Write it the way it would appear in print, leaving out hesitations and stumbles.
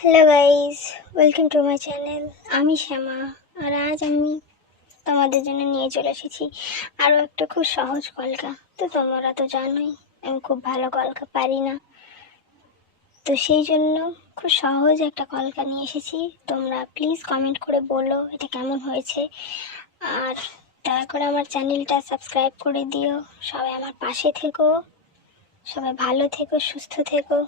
Hello guys, welcome to my channel. আমি শ্যামা, আর আজ আমি তোমাদের জন্য নিয়ে চলে এসেছি আরও একটা খুব সহজ কলকা। তো তোমরা তো জানোই আমি খুব ভালো কলকা পারি না, তো সেই জন্য খুব সহজ একটা কলকা নিয়ে এসেছি। তোমরা প্লিজ কমেন্ট করে বলো এটা কেমন হয়েছে, আর দয়া করে আমার চ্যানেলটা সাবস্ক্রাইব করে দিও। সবাই আমার পাশে থেকো, সবাই ভালো থেকো, সুস্থ থেকো।